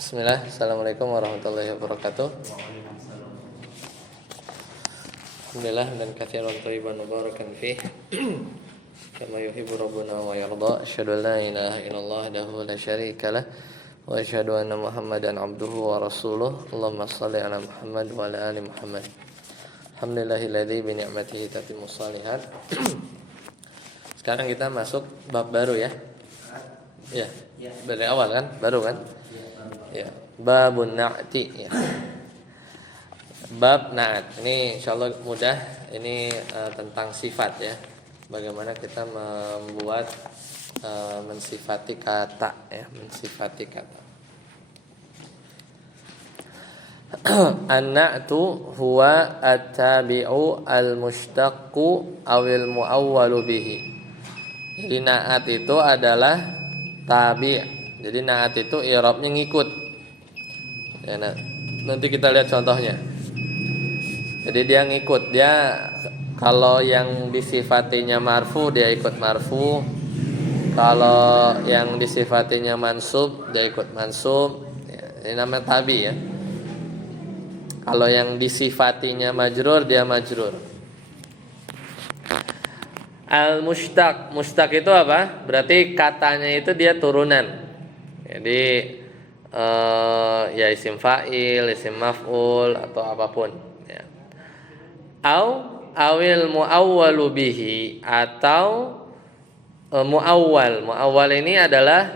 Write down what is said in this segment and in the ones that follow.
Bismillah, Assalamualaikum warahmatullahi wabarakatuh. Alhamdulillah dan katsiran thayyiban mubarakan fih kama yuhibbu rabbuna wa yarda. Asyhadu an la ilaha illallah wahdahu la syarika lah wa asyhadu anna Muhammadan abduhu wa rasuluh. Allahumma shalli ala Muhammad wa ala ali Muhammad. Alhamdulillahilladzi bi ni'matihi tatimmus shalihat. Sekarang kita masuk bab baru ya. Ya, dari awal kan? Baru kan? Ya, babun na'ti ya. Bab na'at. Ini insyaallah mudah. Ini tentang sifat ya. Bagaimana kita membuat mensifati kata ya, mensifati kata. An-na'tu huwa at-tabi'u al-mushtaqqu awil mu'awwalu bihi. Jadi na'at itu adalah tabi'. Jadi na'at itu i'rabnya ngikut. Ya, nanti kita lihat contohnya. Jadi dia ngikut, dia kalau yang disifatinya marfu dia ikut marfu. Kalau yang disifatinya mansub dia ikut mansub. Ya, ini namanya tabi ya. Kalau yang disifatinya majrur dia majrur. Al-mushtaq, mushtaq itu apa? Berarti katanya itu dia turunan. Jadi ya isim fa'il, isim maf'ul atau apapun ya. Awil mu'awwalu bihi, atau mu'awwal ini adalah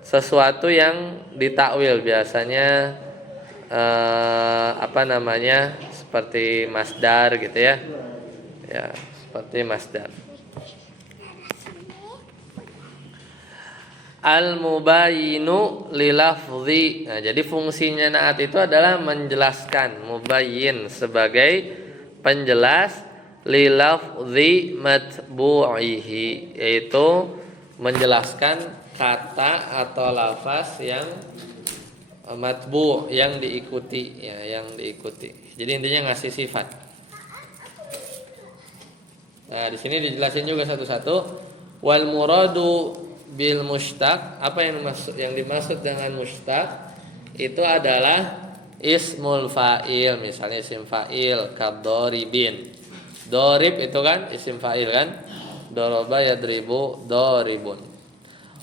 sesuatu yang ditakwil, biasanya seperti masdar gitu ya. Ya, seperti masdar. Al-mubayyinu lilafzi. Nah, jadi fungsinya na'at itu adalah menjelaskan, mubayyin sebagai penjelas lilafzi matbu'ihi, yaitu menjelaskan kata atau lafaz yang matbu', yang diikuti ya, yang diikuti. Jadi intinya ngasih sifat. Nah, di sini dijelasin juga satu-satu. Wal muradu bil mushtaq, apa yang dimaksud dengan mushtaq itu adalah ismul fa'il, misalnya isim fa'il kadoribin. Dorib itu kan isim fa'il kan, doroba yadribu doribun.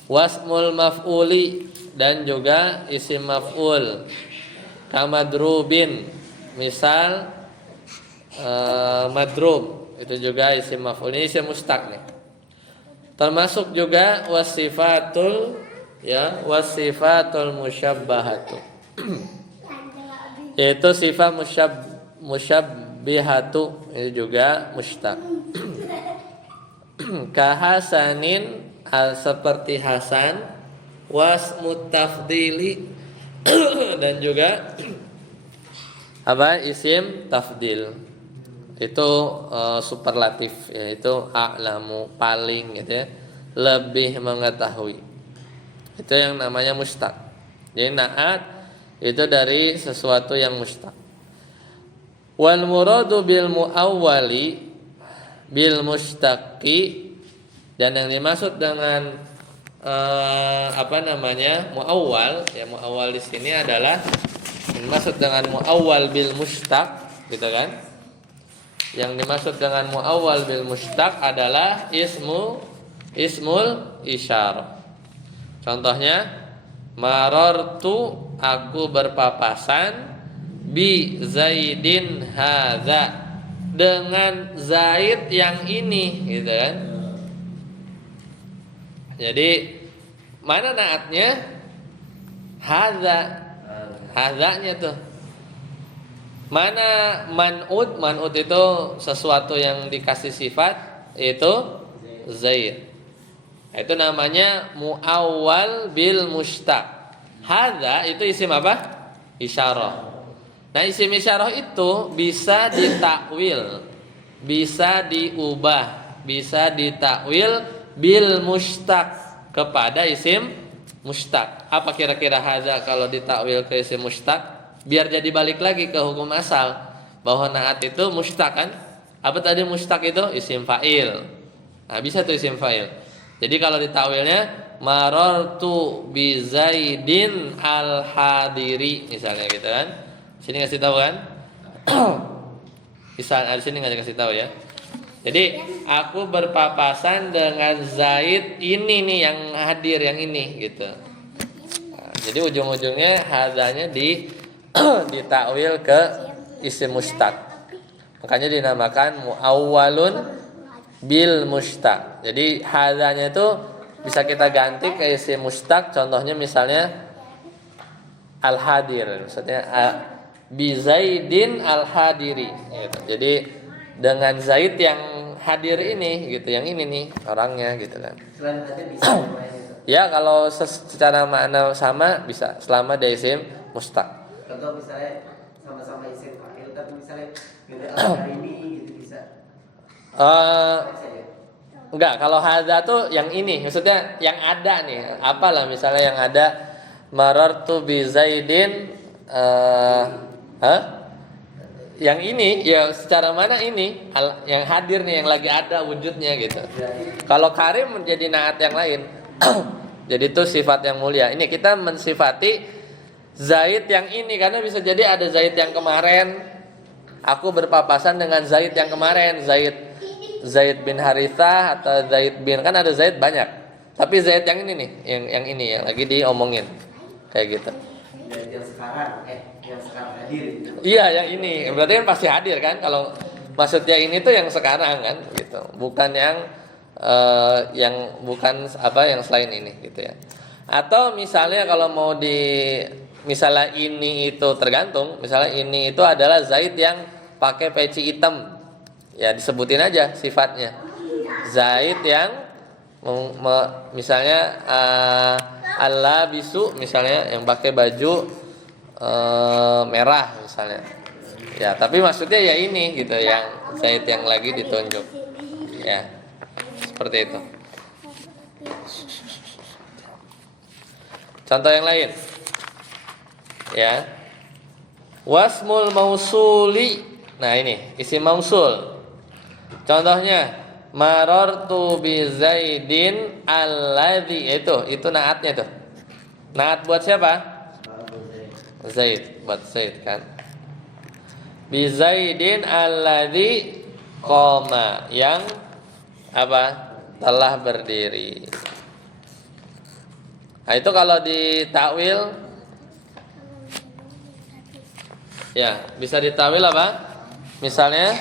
Wasmul maf'uli, dan juga isim maf'ul kamadrubin, misal madrub itu juga isim maf'ul, ini isim mushtaq nih. Termasuk juga wasifatul musyabbahatu. Yaitu sifat musyabbihatu, ini juga mushtaq. Kahasanin, seperti hasan, wasmut tafdili dan juga isim tafdil. Itu superlatif, yaitu a'lamu, paling gitu ya, lebih mengetahui. Itu yang namanya mushtaq. Jadi na'at itu dari sesuatu yang mushtaq. Wal muradu bil muawwali bil mushtaqi, dan yang dimaksud dengan muawwal ya, muawwal di sini adalah dimaksud dengan muawwal bil mushtaq gitu kan. Yang dimaksud dengan muawwal bil mushtaq adalah ismul isyarah. Contohnya, marartu, aku berpapasan, bi zaidin hadza, dengan Zaid yang ini, gitu kan. Jadi mana naatnya? Hadza, hadzanya tuh. Mana man'ud itu sesuatu yang dikasih sifat, yaitu Zaid. Itu namanya muawwal bil mushtaq. Hadza itu isim apa? Isyarah. Nah, isim isyarah itu bisa ditakwil, bisa diubah, bisa ditakwil bil mushtaq kepada isim mushtaq. Apa kira-kira hadza kalau ditakwil ke isim mushtaq? Biar jadi balik lagi ke hukum asal bahwa na'at itu mushtaq kan? Apa tadi mushtaq itu? Isim fa'il. Nah, bisa tuh isim fa'il. Jadi kalau ditakwilnya marartu bi Zaidin al hadiri misalnya gitu kan. Sini ngasih tahu kan? Bisa di sini nggak dikasih tahu ya. Jadi aku berpapasan dengan Zaid ini nih yang hadir yang ini gitu. Nah, jadi ujung-ujungnya hadanya ditakwil ke isim mustaq. Makanya dinamakan muawwalun bil mustaq. Jadi hadanya itu bisa kita ganti ke isim mustaq. Contohnya misalnya al hadir, maksudnya bi Zaidin al hadiri gitu. Jadi dengan Zaid yang hadir ini gitu, yang ini nih orangnya gitu kan. Selain hadir bisa yang lain itu. Ya kalau secara makna sama bisa selama dia isim mustaq. Contoh misalnya sama-sama isim fa'il tapi misalnya beda hari ini gitu bisa. Bisa ya? Enggak, kalau hadza tuh yang ini, maksudnya yang ada nih. Apalah misalnya yang ada marartu bi Zaidin yang ini ya secara mana ini yang hadir nih yang lagi ada wujudnya gitu. Kalau karim menjadi naat yang lain. Jadi itu sifat yang mulia. Ini kita mensifati Zaid yang ini karena bisa jadi ada Zaid yang kemarin. Aku berpapasan dengan Zaid yang kemarin, Zaid bin Harithah atau Zaid bin, kan ada Zaid banyak. Tapi Zaid yang ini nih, yang ini yang lagi diomongin. Kayak gitu. Yang sekarang hadir gitu. Iya, yang ini. Berarti kan pasti hadir kan kalau maksudnya ini tuh yang sekarang kan gitu. Bukan yang bukan apa yang selain ini gitu ya. Atau misalnya kalau mau misalnya ini itu tergantung, misalnya ini itu adalah Zaid yang pakai peci hitam. Ya disebutin aja sifatnya. Zaid yang misalnya Allah bisu misalnya yang pakai baju merah misalnya. Ya, tapi maksudnya ya ini gitu yang Zaid yang lagi ditunjuk. Ya. Seperti itu. Contoh yang lain. Ya. Wasmul mausuli. Nah, ini isim mausul. Contohnya marartu bi Zaidin alladzi itu naatnya tuh. Naat buat siapa? Zaid, buat Zaid kan. Bi Zaidin alladzi qama yang apa? Telah berdiri. Nah, itu kalau ditakwil ya, bisa ditakwil apa? Misalnya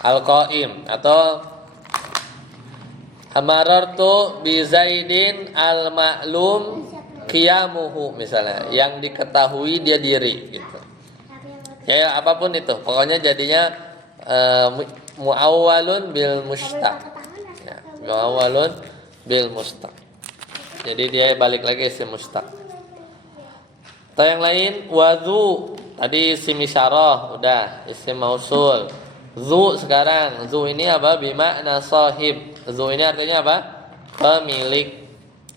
al-qaim atau amarartu bi Zaidin al-ma'lum qiyamuhu misalnya, yang diketahui dia diri gitu. Ya apapun itu, pokoknya jadinya muawwalun bil mustaq. Ya, muawwalun bil mustaq. Jadi dia balik lagi isim mustaq. Atau yang lain wadhu, tadi isim isyarah udah, isim mausul. Zu sekarang, zu ini apa? Bimakna sahib. Zu ini artinya apa? Pemilik.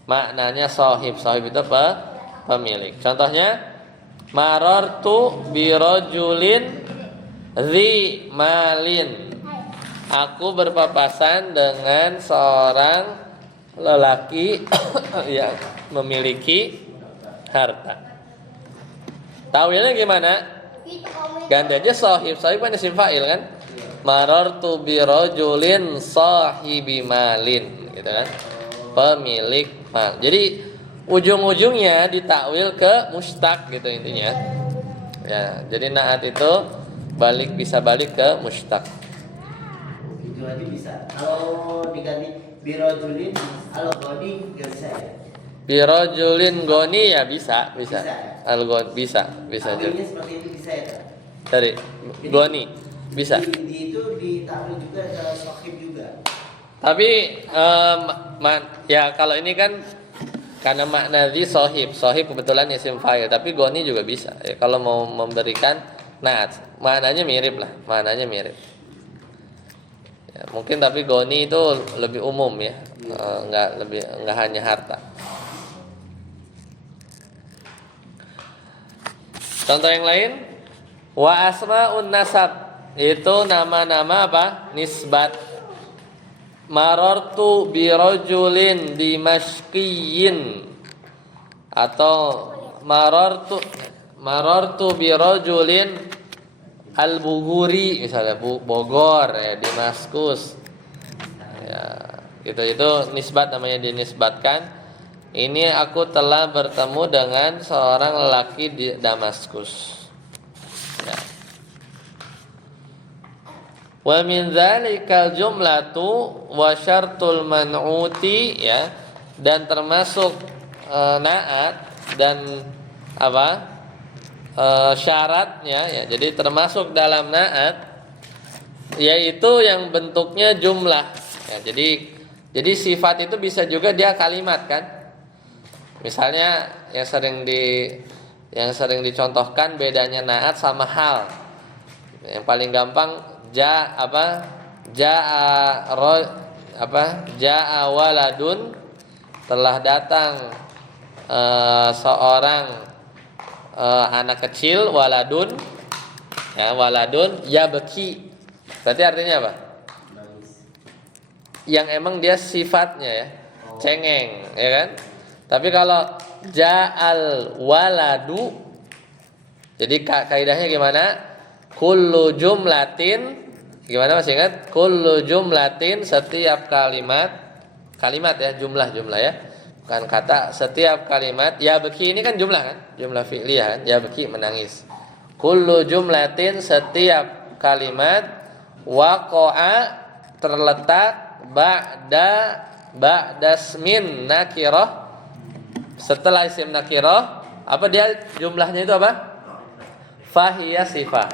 Maknanya sahib. Sahib itu apa? Pemilik. Contohnya marartu bi rajulin dzi malin. Aku berpapasan dengan seorang lelaki yang memiliki harta. Tawilnya gimana? Ganti aja sahib. Sahib kan isim fa'il kan? Marartu bi rajulin sahibi malin, gitu kan? Pemilik mal. Jadi ujung-ujungnya ditakwil ke mustaq gitu intinya. Ya, jadi naat itu bisa balik ke mustaq. Itu aja bisa. Kalau diganti birojulin al-ghani enggak bisa ya? Birojulin goni ya bisa. Bisa. Al-gon bisa Tapi jadi. seperti itu bisa ya? Dari goni bisa. Di itu ditakwil juga ke sahib juga. Tapi ya kalau ini kan karena makna di sahib kebetulan isim fa'il, tapi goni juga bisa. Ya, kalau mau memberikan naat, maknanya mirip lah, Ya, mungkin tapi goni itu lebih umum ya, nggak hanya harta. Contoh yang lain, wa asmaun nasab. itu nama-nama apa? Nisbat. Marartu birajulin dimashqiyin, atau marartu birajulin al-Buguri, misalnya Bogor ya, Damaskus ya, gitu. Itu nisbat, namanya dinisbatkan. Ini aku telah bertemu dengan seorang lelaki di Damaskus ya. Wa min dzalikal jumlatu wa syartul man'uti ya, dan termasuk naat dan apa? Syaratnya ya. Jadi termasuk dalam naat yaitu yang bentuknya jumlah ya. Jadi sifat itu bisa juga dia kalimat kan. Misalnya yang sering dicontohkan bedanya naat sama hal. Yang paling gampang jaa waladun, telah datang seorang anak kecil, waladun ya beki. Berarti artinya apa? Yang emang dia sifatnya ya, cengeng ya kan. Tapi kalau ja'al waladu, jadi kaidahnya gimana? Kullu jumlatin, gimana masih ingat? Kullu jumlatin, setiap kalimat ya, jumlah ya, bukan kata. Setiap kalimat, ya beki ini kan jumlah kan, jumlah fi'liyah kan, ya beki menangis. Kullu jumlatin, setiap kalimat, waqa'a, terletak, ba'dasmin nakirah, setelah isim nakirah, apa dia jumlahnya itu apa? Fahiya sifah,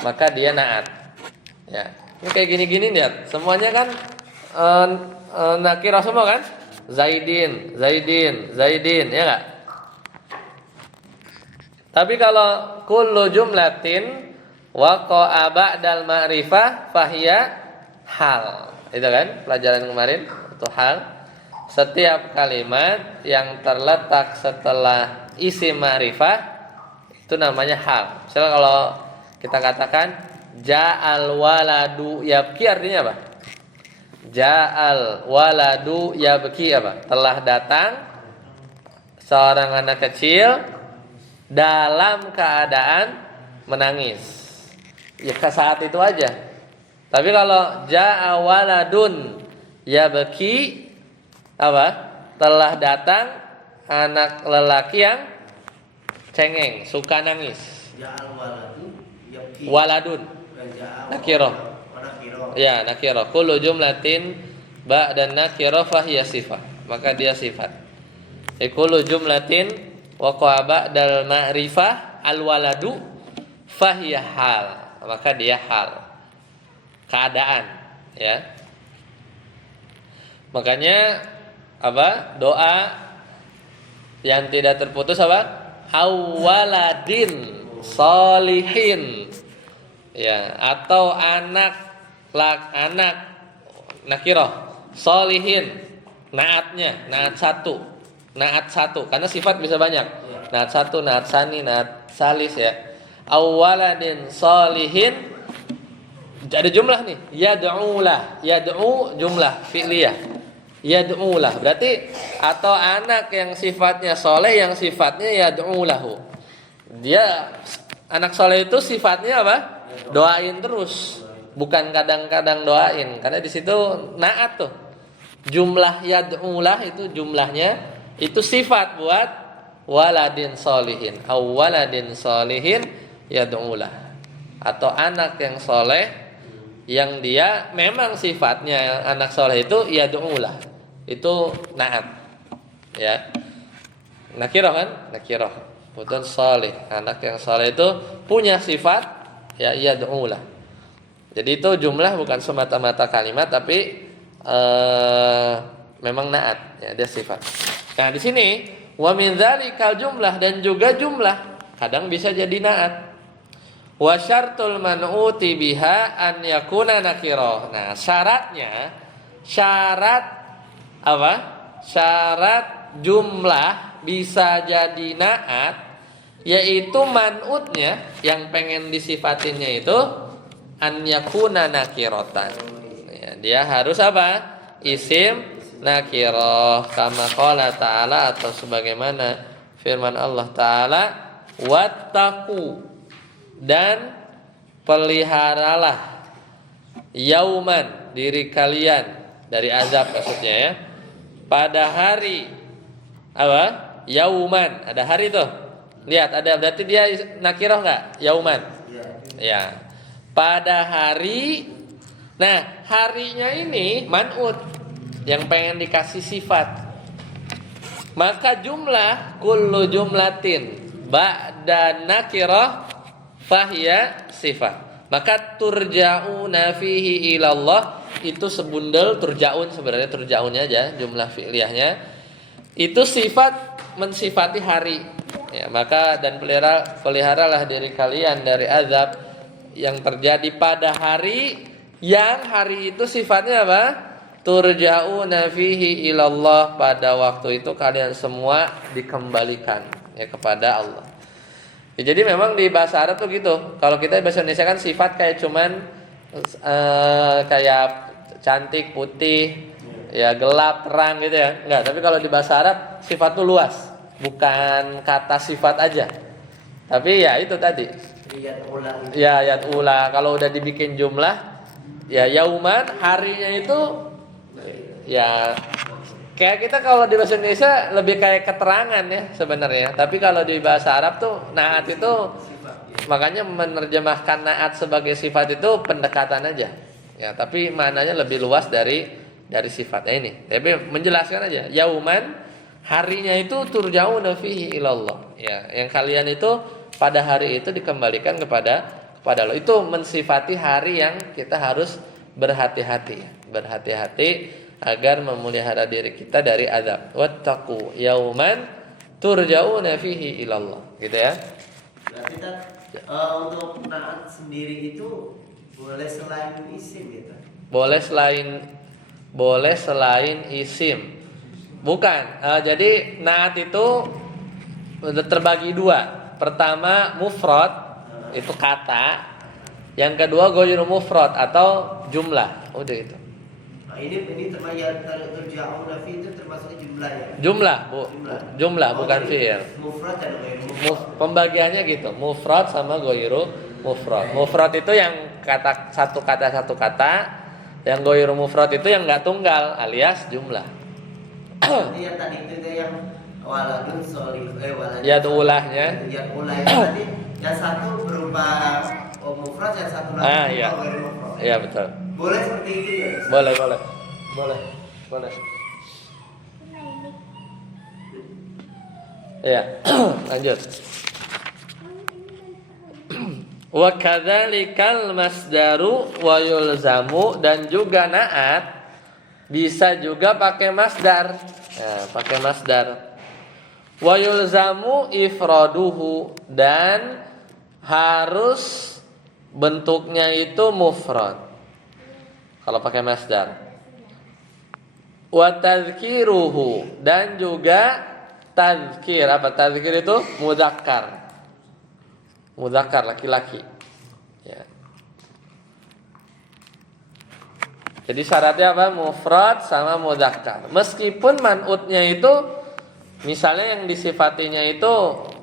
maka dia naat ya. Ini kayak gini-gini lihat, semuanya kan nakirah semua kan? Zaidin ya enggak? Tapi kalau kullu jumlatin waqa'a ba'dal ma'rifah fahiya hal, itu kan pelajaran kemarin, itu hal. Setiap kalimat yang terletak setelah isim ma'rifah itu namanya hal. Misalnya kalau kita katakan ja'al waladu yabki, artinya apa? Ja'al waladu yabki apa? Telah datang seorang anak kecil dalam keadaan menangis. Ya ke saat itu aja. Tapi kalau ja'a waladun yabki, apa? Telah datang anak lelaki yang cengeng, suka nangis. Waladun nakirah. Ya, nakirah. Kullu jumlatin ba'da nakirah fahiya sifah, maka dia sifat. Kullu jumlatin waqa'a ba'dal ma'rifah al-waladu fahiya hal, maka dia hal, keadaan ya. Makanya apa? Doa yang tidak terputus apa? Awaladin solihin ya, atau anak nakirah solihin, naatnya naat satu karena sifat bisa banyak, naat satu, naat sani, naat salis ya. Awaladin solihin, ada jumlah nih, yad'u jumlah fi'liyah, yad'ulah berarti, atau anak yang sifatnya soleh, yang sifatnya yad'ulahu. Dia anak soleh itu sifatnya apa? Doain terus, bukan kadang-kadang doain, karena di situ naat tuh. Jumlah yad'ulah itu jumlahnya itu sifat buat waladin solihin, waladin solihin yad'ulah, atau anak yang soleh yang dia memang sifatnya anak soleh itu yad'ulah, itu naat ya. Nakirah kan? Nakirah bukan soleh. Anak yang soleh itu punya sifat ya yad'ulah. Jadi itu jumlah, bukan semata-mata kalimat, tapi memang naat ya, dia sifat. Nah di sini wa min dzalikal jumlah, dan juga jumlah kadang bisa jadi naat. Wa syartul man'uti biha an yakuna nakirah. Nah, syarat apa? Syarat jumlah bisa jadi naat, yaitu man'utnya yang pengen disifatinnya itu an yakuna nakiratan. Ya, dia harus apa? Isim nakirah. Kama qala ta'ala, atau sebagaimana firman Allah Ta'ala, wattaqu, dan peliharalah yauman, diri kalian, dari azab maksudnya ya, pada hari apa? Yauman, ada hari tuh. Lihat, ada, berarti dia nakirah enggak? Yauman. Ya. Pada hari. Nah, harinya ini man'ut, yang pengen dikasih sifat. Maka jumlah kullu jumlatin ba'da nakirah fahiya sifat. Maka turja'una fihi ilallah, itu sebundel turja'un, sebenarnya turja'unnya aja jumlah fi'liyahnya. Itu sifat mensifati hari. Ya, maka dan peliharalah diri kalian dari azab yang terjadi pada hari, yang hari itu sifatnya apa? Turja'una fihi ilallah, pada waktu itu kalian semua dikembalikan ya kepada Allah. Ya, jadi memang di bahasa Arab tuh gitu. Kalau kita bahasa Indonesia kan sifat kayak cuman kayak cantik, putih, ya gelap, terang gitu ya. Enggak, tapi kalau di bahasa Arab sifat tuh luas, bukan kata sifat aja. Tapi ya itu tadi. Ya, ayat ula. Kalau udah dibikin jumlah, ya yauman, harinya itu ya kayak kita kalau di bahasa Indonesia lebih kayak keterangan ya sebenarnya. Tapi kalau di bahasa Arab tuh naat itu, makanya menerjemahkan naat sebagai sifat itu pendekatan aja. Ya, tapi maknanya lebih luas dari sifatnya ini. Tapi menjelaskan aja, yauman, harinya itu turja'una fihi ilallah. Ya, yang kalian itu pada hari itu dikembalikan kepada Allah. Itu mensifati hari yang kita harus berhati-hati. Berhati-hati agar memelihara diri kita dari azab. Wattaqu yauman turja'una fihi ilallah. Gitu ya. Berarti untuk naat sendiri itu boleh selain isim gitu. Boleh selain isim. Bukan. Jadi naat itu terbagi dua. Pertama mufrad, itu kata. Yang kedua ghairu mufrad atau jumlah. Udah itu. Nah, ini turja'una fi itu termasuk jumlah ya. Jumlah bukan fi'il. Mufrad dan ghairu mufrad. Pembagiannya gitu, mufrad sama ghairu mufrad. Mufrad itu yang satu kata. Yang ghairu mufrad itu yang enggak tunggal alias jumlah. Jadi yang tadi itu yang waladun sholih, ulahnya. Ulah itu tadi yang satu berupa mufrad, yang satu lagi iya. ghairu mufrad. Iya betul. Boleh seperti itu ya? Boleh. Ya, lanjut. Wa kadzalikal masdaru wa yulzamu, dan juga naat bisa juga pakai masdar. Nah, pakai masdar. Wa yulzamu ifraduhu, dan harus bentuknya itu mufrad kalau pakai masdar. Wa tadzkiruhu, dan juga tadzkir. Apa tadzkir itu? Mudzakkar laki-laki. Ya. Jadi syaratnya apa? Mufrad sama mudzakkar. Meskipun man'utnya itu misalnya yang disifatinya itu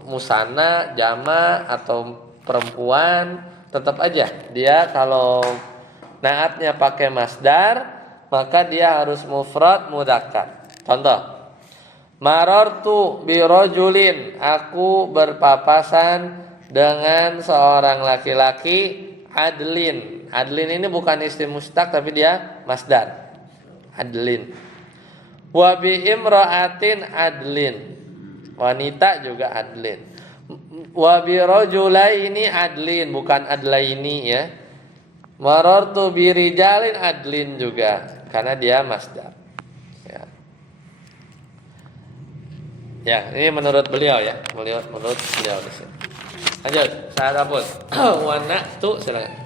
musanna, jama atau perempuan, tetap aja dia kalau naatnya pakai masdar, maka dia harus mufrad mudzakkar. Contoh, marartu birojulin, aku berpapasan dengan seorang laki-laki adlin. Adlin ini bukan isim mustaq tapi dia masdar. Adlin. Wa bi imra'atin adlin. Wanita juga adlin. Wa bi rajulaini adlin, bukan adlaini ya. Marartu bi rijalin adlin juga karena dia masdar. Ya, ini menurut beliau ya. Menurut beliau di sini. Lanjut, saat apa? Wana tu silakan.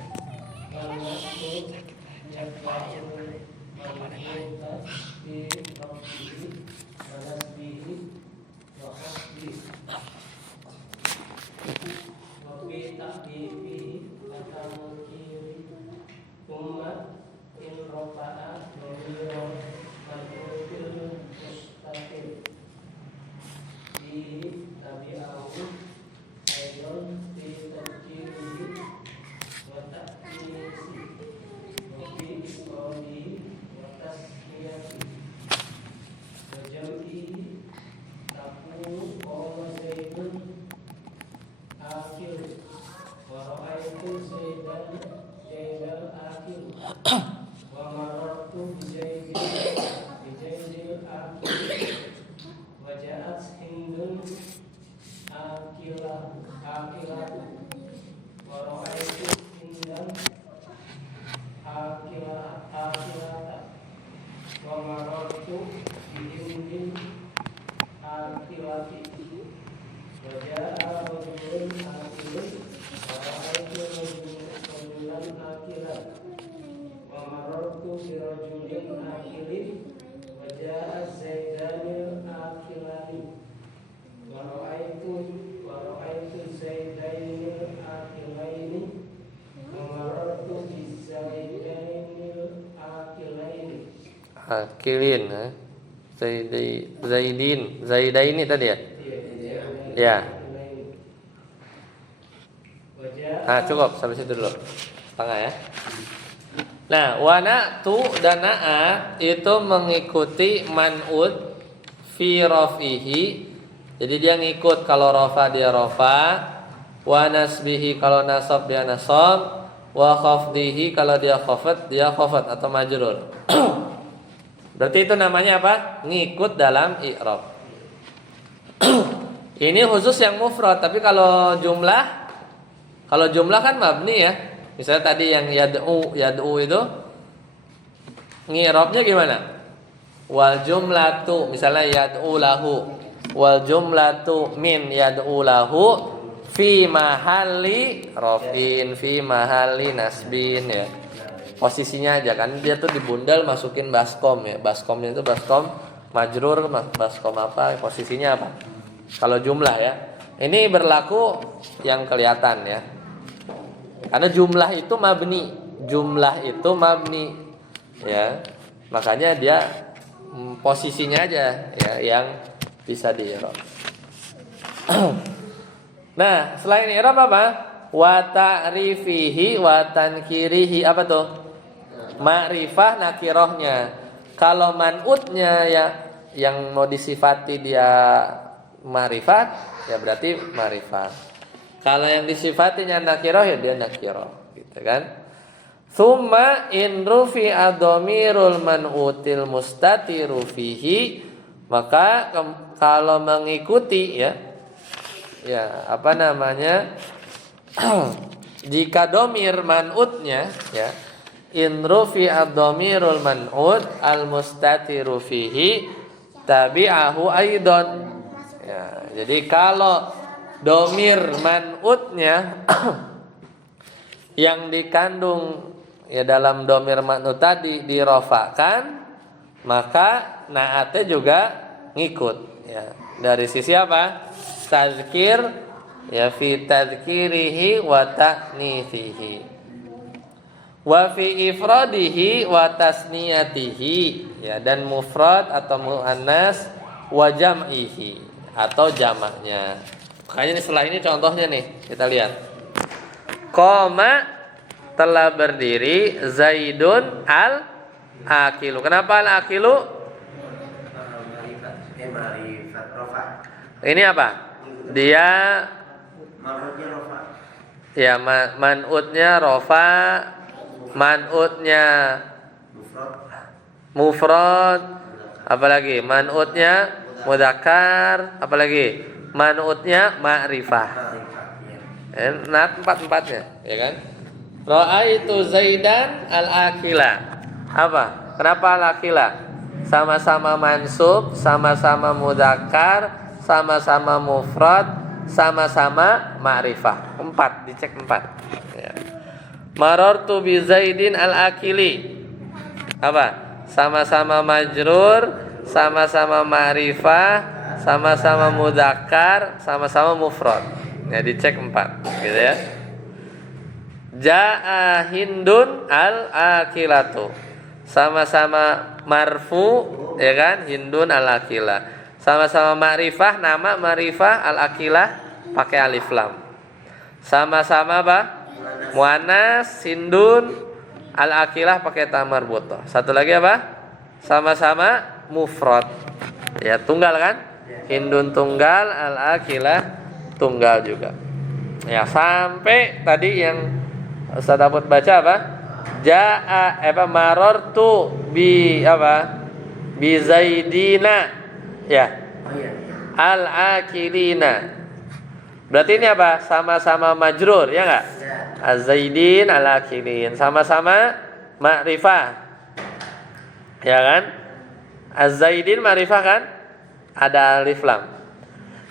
ومررت بزيد الآكل وجاءت هند آكلة ورأيت هندا آكلة ومررت بهند آكلة وجاء رجل آكل ورأيت رجلا آكلا ومررت برجل آكل وجاء الزيدان الآكلان ورأيت الزيدين الآكلين ومررت بالزيدين الآكلين. Akilin, Zaidaini tadi ya? Ya. Cukup sampai situ dulu. Setengah ya. Nah, wana tu dan na'a itu mengikuti man'ud fi rafihi. Jadi dia ngikut kalau rafa dia rafa, wa nasbihi kalau nasab dia nasab, wa khafdihi kalau dia khafat atau majrur. Berarti itu namanya apa? Ngikut dalam i'rab. Ini khusus yang mufrad, tapi kalau jumlah kan mabni ya. Misalnya tadi yang yad'u itu ngirabnya gimana? Wal jumlatu misalnya yad'u lahu, wal jumlatu min yad'u lahu fi mahalli rafin, fi mahalli nasbin ya. Posisinya aja kan dia tuh dibundal masukin baskom ya. Baskomnya itu baskom majrur, baskom apa? Posisinya apa? Kalau jumlah ya. Ini berlaku yang kelihatan ya. Karena jumlah itu mabni ya. Makanya dia posisinya aja ya yang bisa di-i'rab. Nah, selain i'rab apa? Wa ta'rifihi wa tankirihi apa tuh? Ma'rifah nakirahnya. Kalau man'utnya ya yang mau disifati dia ma'rifat ya berarti ma'rifat. Kalau yang disifatinya nakirah ya dia nakirah, gitu kan? Tsumma in rufi'a dhamirul man'util mustatiru fihi, maka kalau mengikuti ya apa namanya? Jika dhamir man'utnya ya in rufi'a dhamirul man'ut al mustatiru fihi tabi'ahu aidan. Ya, jadi kalau dhamir man'utnya yang dikandung ya dalam dhamir man'ut tadi dirofakan, maka na'atnya juga ngikut ya. Dari sisi apa? Tazkir ya, fi tadhkirihi wa ta'nithihi wa fi ifradihi wa tasniyatihi ya, dan mufrad atau muannas wa jam'ihi atau jamaknya. Makanya ini setelah ini contohnya nih kita lihat. Qoma telah berdiri Zaidun al-akilu. Kenapa al-akilu? Ini apa? Dia ya man'utnya rofa, man'utnya mufrad, apalagi man'utnya mudzakkar, apalagi man'utnya ma'rifah. Nat empat-empatnya, ya kan? Ra'aitu Zaidan al-akila. Apa? Kenapa al-akila? Sama-sama mansub, sama-sama mudzakkar, sama-sama mufrad, sama-sama ma'rifah. 4, dicek 4. Ya. Marartu bi Zaidin al-akili. Apa? Sama-sama majrur, sama-sama ma'rifah, sama-sama mudzakkar, sama-sama mufrad. Ya, dicek 4, gitu ya. Ja'a Hindun al-akilatu. Sama-sama marfu, ya kan? Hindun al-akila. Sama-sama ma'rifah, nama ma'rifah al-akilah pakai alif lam. Sama-sama apa? Muannas Hindun al-akilah pakai ta marbutah. Satu lagi apa? Sama-sama mufrad. Ya, tunggal kan? Hindun tunggal, al-akilah tunggal juga. Ya, sampai tadi yang Ustaz Abud baca apa? Jaa marartu bi apa? Bi Zaidina. Ya. Oh iya. Al-akilina. Berarti ini apa? Sama-sama majrur, ya enggak? Ya. Az-Zaidin al-akilin. Sama-sama ma'rifah. Ya kan? Az-Zaidin ma'rifah kan? Ada alif lam.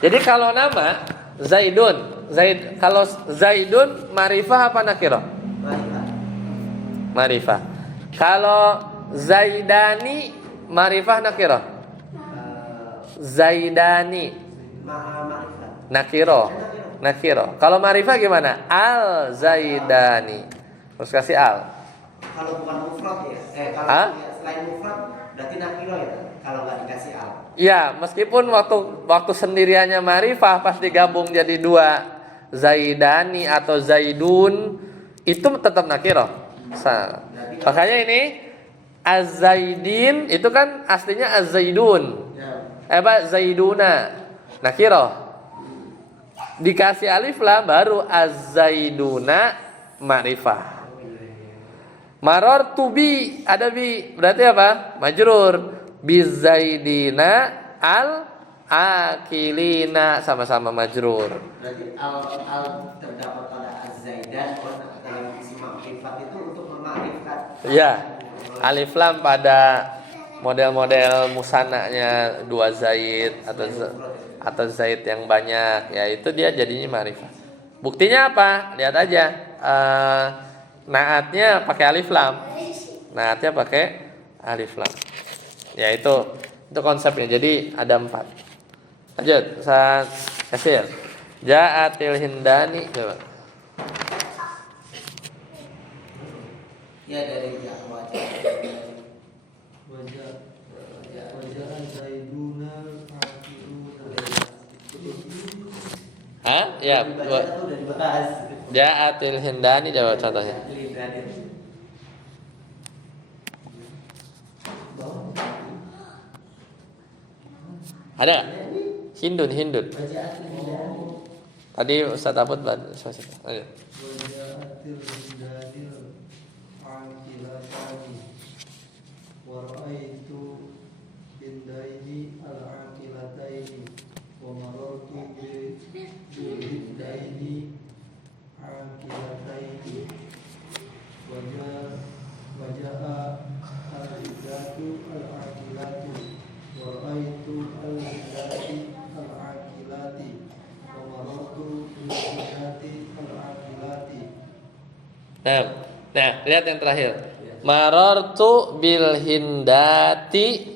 Jadi kalau nama Zaidun, kalau Zaidun ma'rifah apa nakirah? Ma'rifah. Kalau Zaidani ma'rifah nakirah? Zaidani nakiro. Kalau ma'rifah gimana? Al Zaidani. Terus kasih al. Kalau bukan mufrad ya. Kalau Hah? selain mufrad berarti nakiro ya. Kalau nggak dikasih al. Ya, meskipun waktu sendiriannya ma'rifah pas digabung jadi dua Zaidani atau Zaidun itu tetap nakiro. Makanya ini Az-Zaidin itu kan aslinya Az-Zaidun. Zaiduna nakiro. Dikasih alif lam baru Az-Zaiduna ma'rifah. Marartu bi, ada bi, berarti apa? Majrur. Bizaidina al-akilina, sama-sama majrur. Berarti al terdapat pada az-zaidan dalam isim ma'rifat itu untuk memakrifkan. Ya. Alif lam pada model-model musananya dua zaid atau zaid yang banyak, ya itu dia jadinya ma'rifah. Buktinya apa? Lihat aja. Naatnya pakai alif lam. Naatnya pakai alif lam. Ya itu konsepnya. Jadi ada 4. Lanjut, Ustaz Kasir. Ja'atil hindani, coba. Ya dari wajah. Wajah Zaiduna akiluna. Hah? Ya. Itu udah dibahas. Ja'atil hindani, coba contohnya. Ada nggak? Hindun. Tadi Ustaz Abud ayo. Wajahatil hindanil aqilatani wa ra'aitu hindaini al-aqilataini wa marartu bil hindaini aqilataini wajaha al-hindatu al-aqilatu wa ra'aitu al-hindati al-aqilati wa marartu bil hindati al-aqilati. Nah, lihat yang terakhir. Marartu bil hindati.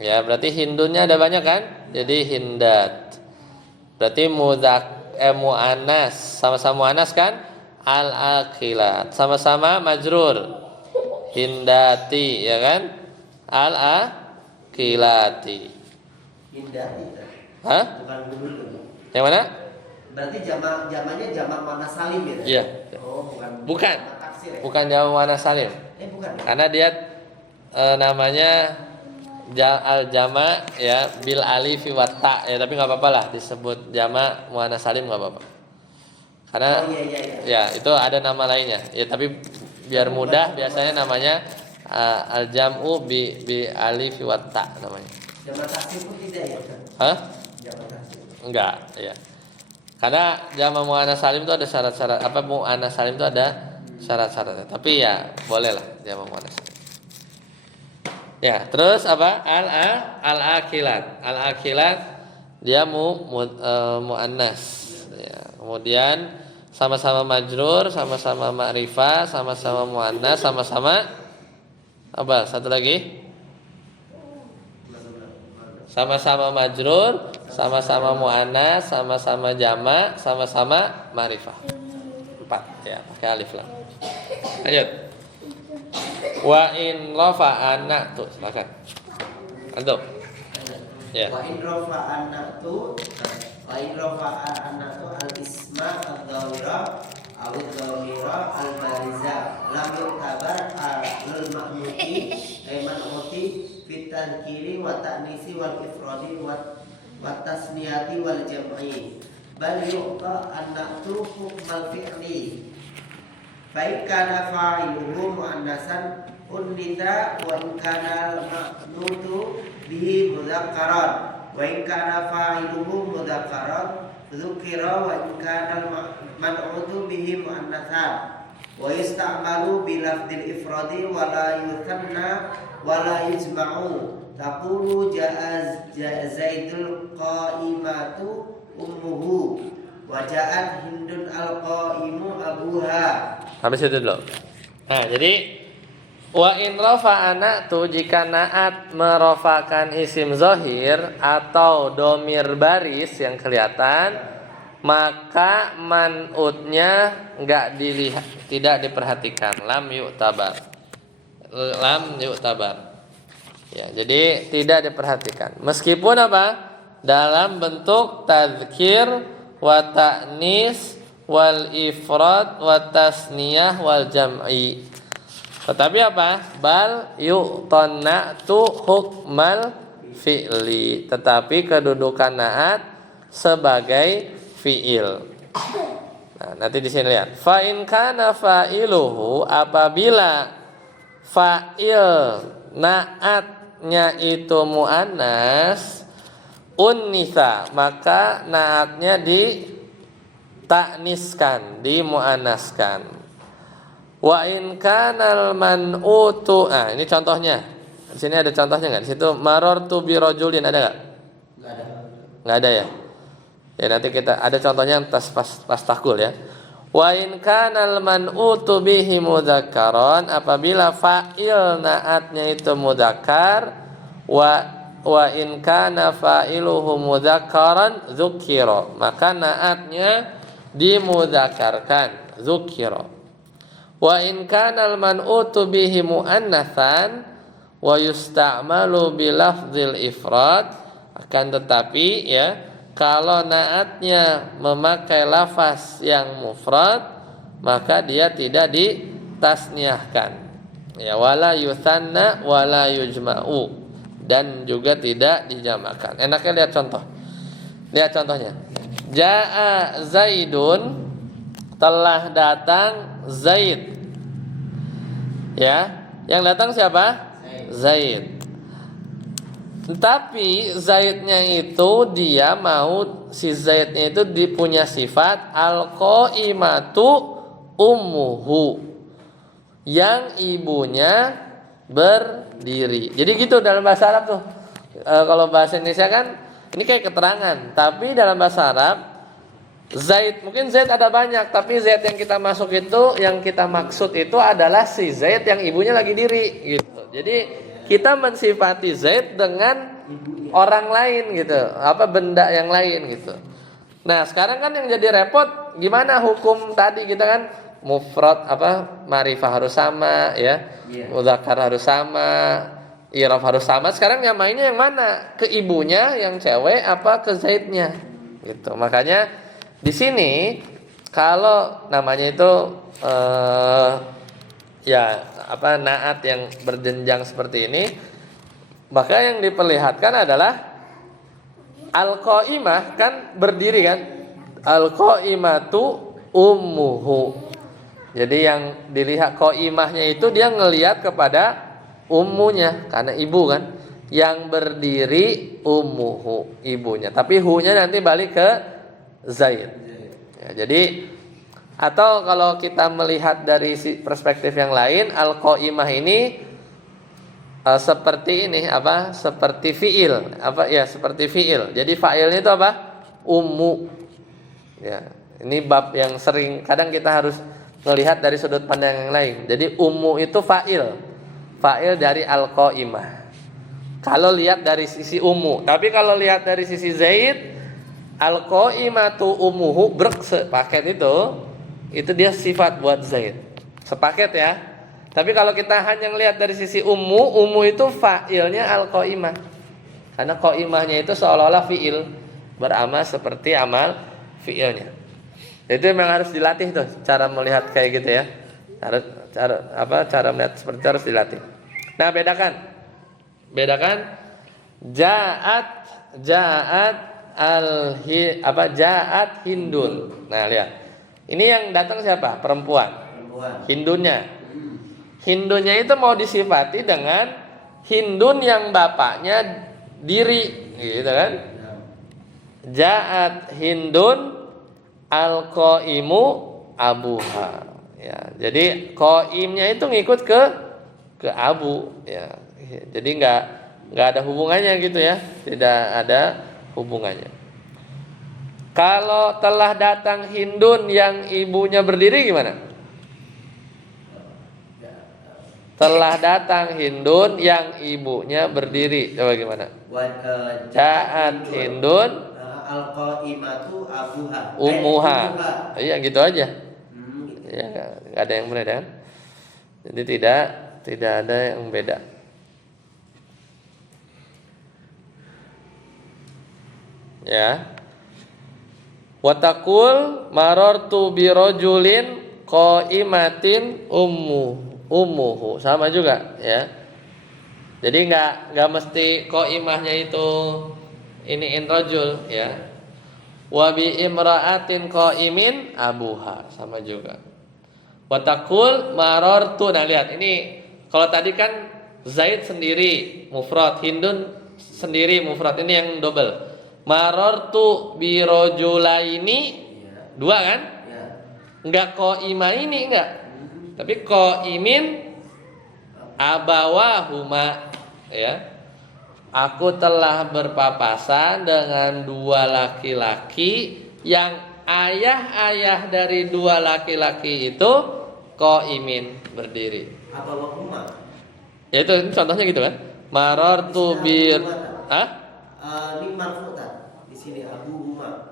Ya, berarti hindunnya ada banyak kan? Jadi hindat. Berarti muannas, sama-sama muannas kan? Al-aqilat. Sama-sama majrur. Hindati, ya kan? Al-aqilati. Hindati. Hah? Bukan dulu. Yang mana? Berarti jamannya jamak mana salim ya? Iya. Oh, Bukan. jamak taksir ya? Bukan jamak muannas salim. Bukan. Karena dia namanya al-jama ya bil alif wa ta ya, tapi nggak apa-apa lah disebut jama muannas salim, nggak apa-apa. Karena iya. ya itu ada nama lainnya. Ya tapi biar mudah biasanya namanya al-jam'u bi alif wa ta namanya. Jamak taksir pun tidak ya? Hah? Jamak taksir. Enggak, ya. Karena jama muannas salim itu ada syarat-syarat, apa muannas salim itu ada syarat-syaratnya. Tapi ya boleh lah jama muannas salim. Ya, terus apa? Al-aqilat. Al-aqilat dia muannas. Ya, kemudian sama-sama majrur, sama-sama ma'rifah, sama-sama muannas, sama-sama apa? Satu lagi? Sama-sama majrur, sama-sama muannas, sama-sama jama, sama-sama ma'rifah. 4 ya, pakai alif lam. Lanjut. Wa in rafa'ana tuh, silakan. Antum. Ya. Wa in rafa'ana tu al-isma al-dhawira al-dhawira al-bariza lam yu'tabar al-ma'muti al-ma'muti fitan kiri wa ta'nisi wal ifradi wa tasniyati wal jam'i bal yu'ta an-na'tu hukmal fi'li Baik kana fa'iluhu muannasan unnitha wa in kana al-maqnutu bihi mudzakkaran wa in kana fa'iluhu mudzakkaran dzukira wa in kana al-man'utu bihi muannasan wa yusta'malu bi lafdil ifradi wa la yuthanna wa la yujma'u taqulu ja'a zaidul qa'imatu ummuhu wa ja'at hindun al-qa'imu abuha. Habis itu dulu. Nah, jadi wa in rafa'ana tu jika naat merofakan isim zahir atau domir baris yang kelihatan, maka man'utnya enggak dilihat, tidak diperhatikan, lam yu'tabar. Ya, jadi tidak diperhatikan. Meskipun apa? Dalam bentuk tadzkir wa ta'nis wal ifrad wa tasniyah wal jam'i. Tetapi apa? Bal yu'tanna'tu hukmal fi'li. Tetapi kedudukan naat sebagai fi'il. Nah, nanti di sini lihat. Fa in kana fa'iluhu, apabila fa'il naatnya itu muannas, unnitha, maka naatnya ditakniskan, dimuannaskan. Wa in kanal man'utu, ini contohnya. Di sini ada contohnya enggak? Di situ marartu bi rajulin ada enggak? Enggak ada. Enggak ada ya? Ya nanti kita ada contohnya pas tahkul ya. Wa in kanal man'utu bihi mudzakkaran, apabila fa'il naatnya itu mudzakkar, wa in kana fa'iluhu mudzakkaran dzukira, maka naatnya dimudzakarkan, dzukira. Wa in kana al-man'utu bihi muannatsan wa yusta'malu bi lafdzil ifrad, akan tetapi ya kalau naatnya memakai lafaz yang mufrad, maka dia tidak ditasniahkan. Ya, wala yuthanna wala yujma'u, dan juga tidak dijamakan. Enaknya lihat contoh. Lihat contohnya. Ja'a Zaidun, telah datang Zaid. Ya, yang datang siapa? Zaid. Tapi Zaidnya itu dia mau si Zaidnya itu dipunya sifat al-qaimatu ummuhu, yang ibunya berdiri. Jadi gitu dalam bahasa Arab tuh. Kalau bahasa Indonesia kan ini kayak keterangan, tapi dalam bahasa Arab Zaid, mungkin Zaid ada banyak, tapi Zaid yang kita masuk itu, yang kita maksud itu adalah si Zaid yang ibunya lagi diri gitu. Jadi kita mensifati Zaid dengan orang lain gitu, apa benda yang lain gitu. Nah, sekarang kan yang jadi repot gimana hukum tadi kita kan mufrad apa ma'rifah harus sama ya. Mudzakkar harus sama, i'rab harus sama. Sekarang nyamainnya yang mana? Ke ibunya yang cewek apa ke Zaidnya? Gitu. Makanya di sini kalau namanya itu ya apa naat yang berjenjang seperti ini, maka yang diperlihatkan adalah al-qaimah kan berdiri kan, al-qaimatu ummuhu. Jadi yang dilihat qaimahnya itu dia ngelihat kepada ummunya karena ibu kan, yang berdiri ummuhu, ibunya, tapi hu-nya nanti balik ke Zaid ya, jadi atau kalau kita melihat dari perspektif yang lain, al-qaimah ini seperti ini apa? Seperti fiil, apa ya? Seperti fiil. Jadi fa'ilnya itu apa? Ummu. Ya, ini bab yang sering kadang kita harus melihat dari sudut pandang yang lain. Jadi ummu itu fa'il. Fa'il dari al-qaimah. Kalau lihat dari sisi ummu, tapi kalau lihat dari sisi Zaid, al-qaimatu ummuhu sepaket itu dia sifat buat Zaid. Sepaket ya. Tapi kalau kita hanya lihat dari sisi ummu itu fa'ilnya al-qaimah. Karena qaimahnya itu seolah-olah fi'il, beramal seperti amal fi'ilnya. Itu memang harus dilatih tuh cara melihat kayak gitu ya. Cara melihat seperti itu harus dilatih. Nah, bedakan ja'at hindun. Nah, lihat. Ini yang datang siapa? Perempuan. Hindunnya. Hindunnya itu mau disifati dengan Hindun yang bapaknya diri, gitu kan? Ja'at Hindun al-qaimu abuha. Ya, jadi qaimnya itu ngikut ke abu, ya. Jadi nggak ada hubungannya gitu ya, tidak ada hubungannya. Kalau telah datang Hindun yang ibunya berdiri gimana? Telah datang Hindun yang ibunya berdiri, coba gimana? Ja'at Hindun al-qaimatu abuha. Ummuha. Iya gitu aja. Ya nggak ada yang berbeda kan? Jadi tidak ada yang beda. Ya. Watakul marortu birojulin qaimatin ummuhu, sama juga ya. Jadi nggak mesti qaimahnya itu iniin rojul ya. Wa bi imra'atin qaimin abuha, sama juga. Watakul marortu, nah lihat ini kalau tadi kan Zaid sendiri mufrad, Hindun sendiri mufrad, ini yang double. Marortu birojulaini dua kan? Enggak qaima ini enggak. Tapi qaimin abawahuma ya. Aku telah berpapasan dengan dua laki-laki yang ayah-ayah dari dua laki-laki itu qaimin berdiri. Abawahuma. Ya itu contohnya gitu kan? Marortu bir Ini marfu'ah. Di sini abuhuma.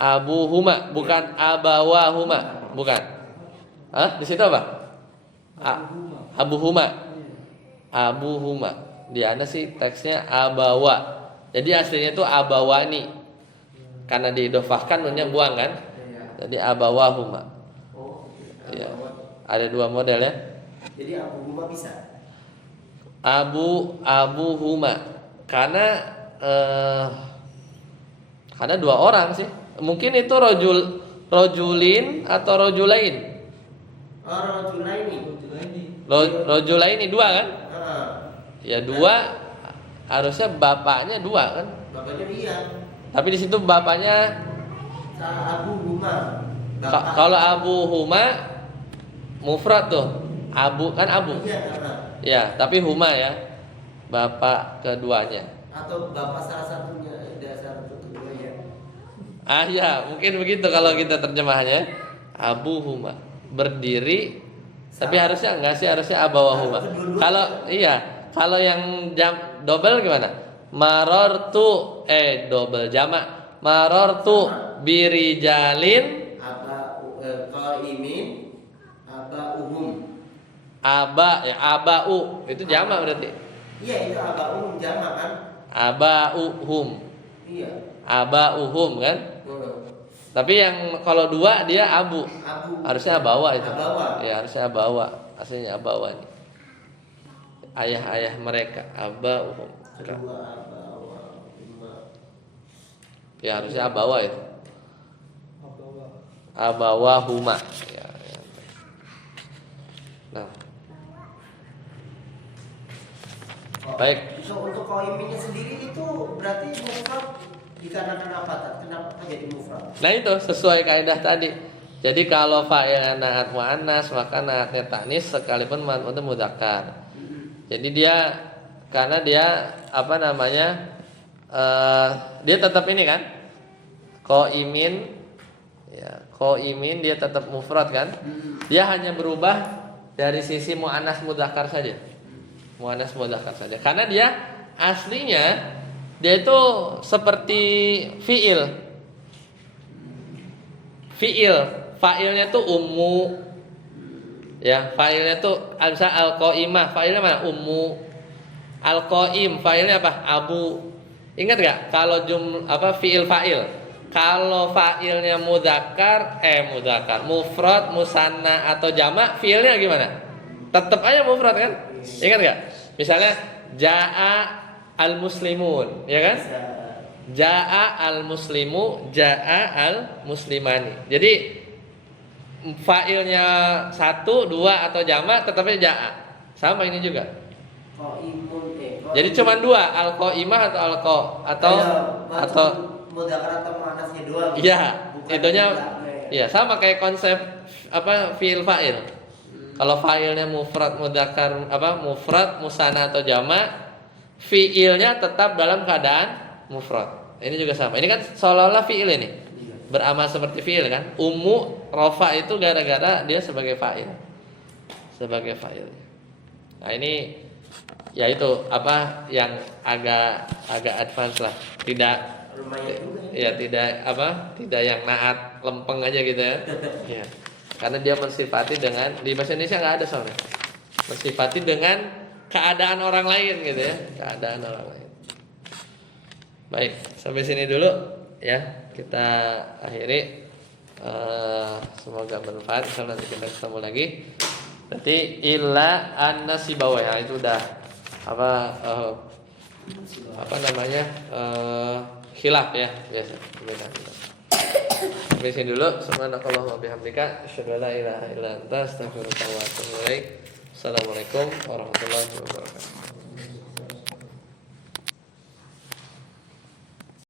Abuhuma bukan abawahuma, bukan. Di situ apa? Abuhuma. Di ana sih teksnya abawa. Jadi aslinya itu abawani. Karena diidofahkan nunnya buang kan? Jadi abawahuma. Ya. Ada dua model ya. Jadi abuhuma bisa. Abuhuma. Karena dua orang sih. Mungkin itu rojulin atau rojulain. Rojulaini dua kan? Ya dua, harusnya bapaknya dua kan? Bapaknya iya. Tapi di situ bapaknya Abuhuma. kalau abuhuma mufrad tuh. Abu kan abu. Ya, tapi huma ya. Bapak keduanya. Atau bapak salah satunya, salah satu keduanya. Ya, mungkin begitu kalau kita terjemahnya. Abuhuma berdiri, tapi harusnya enggak sih, harusnya abawahuma. Kalau yang double gimana? Marortu double jamak. Marortu birijalin Qaimin abauhum. Abau itu jamak berarti. Iya, itu abauhum jamak kan? Abauhum. Iya. Abauhum kan? Tapi yang kalau dua dia abu. Harusnya abawa itu. Ya, harusnya abawa. Aslinya abawa nih. Ayah-ayah mereka abauhum. Ya, harusnya abawa itu. Abawahuma. Ya. Nah. Baik. So, untuk qaiminnya sendiri itu berarti mufrad dikarenakan apa? Kenapa jadi mufrad? Nah itu sesuai kaidah tadi. Jadi kalau fa'il naat muannas maka naatnya tanis sekalipun man'ut mudzakkar. Jadi karena dia dia tetap ini kan? Qaimin ya, qaimin dia tetap mufrad kan? Dia hanya berubah dari sisi muannas mudzakkar saja. Muannas mudzakkar saja. Karena dia aslinya dia itu seperti fiil. Fa'ilnya tuh ummu. Ya, fa'ilnya tuh al-qaimah, fa'ilnya mana? Ummu. Al-qaim, fa'ilnya apa? Abu. Ingat enggak kalau fiil fa'il? Kalau fa'ilnya mudzakkar, mufrad, musanna atau jamak, fiilnya gimana? Tetap aja mufrad kan? Ingat enggak? Misalnya jaa al-muslimun, ya kan? Jaa al-muslimu, jaa al-muslimani. Jadi fa'ilnya 1, 2 atau jamak tetapnya ja'a. Sama ini juga. Jadi cuma 2, al-qaimah atau atau mudzakkar atau muannasnya dua. iya, Bukan itunya jumlahnya. iya sama kayak konsep apa fiil fa'il. Kalau fa'ilnya mufrad mudzakkar mufrad musanna atau jamak, fiilnya tetap dalam keadaan mufrad. Ini juga sama. Ini kan seolah-olah fiil ini. Beramal seperti fiil kan. Ummu rafa itu gara-gara dia sebagai fa'il. Sebagai fa'il. Nah, ini yaitu apa yang agak advance lah. Tidak Lumayan juga. ya tidak yang naat lempeng aja gitu ya. Ya. Karena dia mensifati dengan di bahasa Indonesia nggak ada soalnya. Mensifati dengan keadaan orang lain gitu ya, keadaan orang lain. Baik, sampai sini dulu ya. Kita akhiri. Semoga bermanfaat. Nanti kita ketemu lagi. Berarti illa an-nasibawai. Nah, itu udah apa namanya? Khilaf ya, biasa. Beda. Sampai sini dulu. Subhanakallahumma bihamdika asyhadu an la ilaha illa anta astaghfiruka wa atubu ilaik. Assalamualaikum warahmatullahi wabarakatuh.